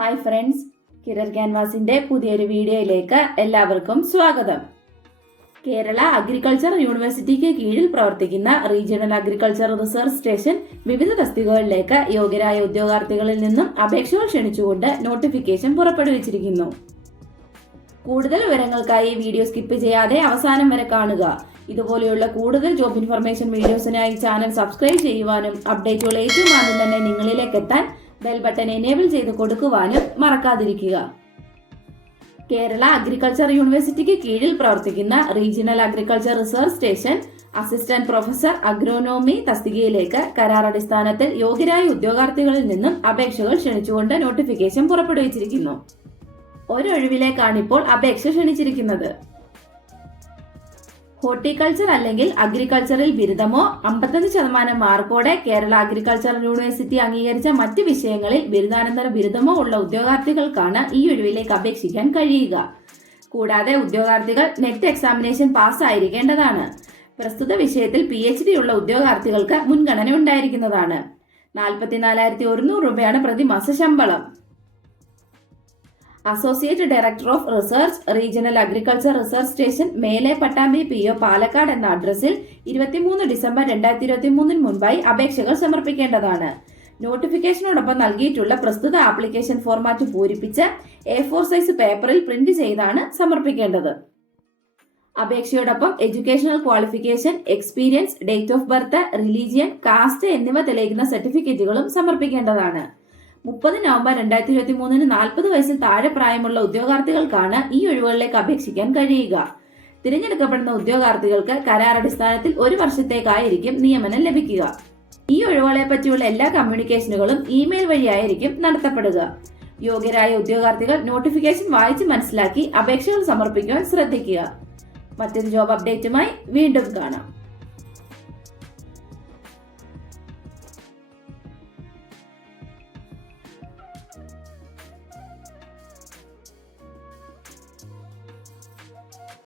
Hi friends, Kirar ക്യാൻവാസിന്റെ പുതിയൊരു വീഡിയോയിലേക്ക് എല്ലാവർക്കും സ്വാഗതം. കേരള അഗ്രികൾച്ചർ യൂണിവേഴ്സിറ്റിക്ക് കീഴിൽ പ്രവർത്തിക്കുന്ന റീജിയണൽ അഗ്രികൾച്ചർ റിസർച്ച് സ്റ്റേഷൻ വിവിധ തസ്തികകളിലേക്ക് യോഗ്യരായ ഉദ്യോഗാർത്ഥികളിൽ നിന്നും അപേക്ഷകൾ ക്ഷണിച്ചുകൊണ്ട് നോട്ടിഫിക്കേഷൻ പുറപ്പെടുവിച്ചിരിക്കുന്നു. കൂടുതൽ വിവരങ്ങൾക്കായി വീഡിയോ സ്കിപ്പ് ചെയ്യാതെ അവസാനം വരെ കാണുക. ഇതുപോലെയുള്ള കൂടുതൽ ജോബ് ഇൻഫർമേഷൻ വീഡിയോസിനായി ചാനൽ സബ്സ്ക്രൈബ് ചെയ്യുവാനും അപ്ഡേറ്റുകൾ ഏറ്റവും ആദ്യം തന്നെ നിങ്ങളിലേക്ക് എത്താൻ ബെൽ ബട്ടൺ എനേബിൾ ചെയ്ത് കൊടുക്കുവാനും മറക്കാതിരിക്കുക. കേരള അഗ്രികൾച്ചർ യൂണിവേഴ്സിറ്റിക്ക് കീഴിൽ പ്രവർത്തിക്കുന്ന regional agriculture research station assistant professor agronomy തസ്തികയിലേക്ക് കരാർ അടിസ്ഥാനത്തിൽ യോഗ്യരായ ഉദ്യോഗാർത്ഥികളിൽ നിന്നും അപേക്ഷകൾ ക്ഷണിച്ചുകൊണ്ട് നോട്ടിഫിക്കേഷൻ പുറപ്പെടുവിച്ചിരിക്കുന്നു. ഒരൊഴിവിലേക്കാണിപ്പോൾ അപേക്ഷ ക്ഷണിച്ചിരിക്കുന്നത്. ഹോർട്ടിക്കൾച്ചർ അല്ലെങ്കിൽ അഗ്രികൾച്ചറിൽ ബിരുദമോ 55% മാർക്കോടെ കേരള അഗ്രികൾച്ചർ യൂണിവേഴ്സിറ്റി അംഗീകരിച്ച മറ്റ് വിഷയങ്ങളിൽ ബിരുദാനന്തര ബിരുദമോ ഉള്ള ഉദ്യോഗാർത്ഥികൾക്കാണ് ഈ ഒഴിവിലേക്ക് അപേക്ഷിക്കാൻ കഴിയുക. കൂടാതെ ഉദ്യോഗാർത്ഥികൾ നെറ്റ് എക്സാമിനേഷൻ പാസ്സായിരിക്കേണ്ടതാണ്. പ്രസ്തുത വിഷയത്തിൽ PhD ഉള്ള ഉദ്യോഗാർത്ഥികൾക്ക് മുൻഗണന ഉണ്ടായിരിക്കുന്നതാണ്. 44,100 രൂപയാണ് പ്രതിമാസ ശമ്പളം. Associate director of research, regional agriculture research station, മേലെ പട്ടാമ്പി PO, പാലക്കാട് എന്ന അഡ്രസ്സിൽ 23 ഡിസംബർ 2023 മുൻപായി അപേക്ഷകൾ സമർപ്പിക്കേണ്ടതാണ്. നോട്ടിഫിക്കേഷനോടൊപ്പം നൽകിയിട്ടുള്ള പ്രസ്തുത ആപ്ലിക്കേഷൻ ഫോർമാറ്റ് പൂരിപ്പിച്ച് A4 സൈസ് പേപ്പറിൽ പ്രിന്റ് ചെയ്താണ് സമർപ്പിക്കേണ്ടത്. അപേക്ഷയോടൊപ്പം educational qualification, experience, date of birth, religion, caste എന്നിവ തെളിയിക്കുന്ന സർട്ടിഫിക്കറ്റുകളും സമർപ്പിക്കേണ്ടതാണ്. 30 നവംബർ 2023 40 വയസ്സിൽ താഴെ പ്രായമുള്ള ഉദ്യോഗാർത്ഥികൾക്കാണ് ഈ ഒഴിവുകളിലേക്ക് അപേക്ഷിക്കാൻ കഴിയുക. തിരഞ്ഞെടുക്കപ്പെടുന്ന ഉദ്യോഗാർത്ഥികൾക്ക് കരാർ അടിസ്ഥാനത്തിൽ 1 വർഷത്തേക്കായിരിക്കും നിയമനം ലഭിക്കുക. ഈ ഒഴിവുകളെ പറ്റിയുള്ള എല്ലാ കമ്മ്യൂണിക്കേഷനുകളും ഇമെയിൽ വഴിയായിരിക്കും നടത്തപ്പെടുക. യോഗ്യരായ ഉദ്യോഗാർത്ഥികൾ നോട്ടിഫിക്കേഷൻ വായിച്ച് മനസ്സിലാക്കി അപേക്ഷകൾ സമർപ്പിക്കുവാൻ ശ്രദ്ധിക്കുക. മറ്റൊരു ജോബ് അപ്ഡേറ്റുമായി വീണ്ടും കാണാം.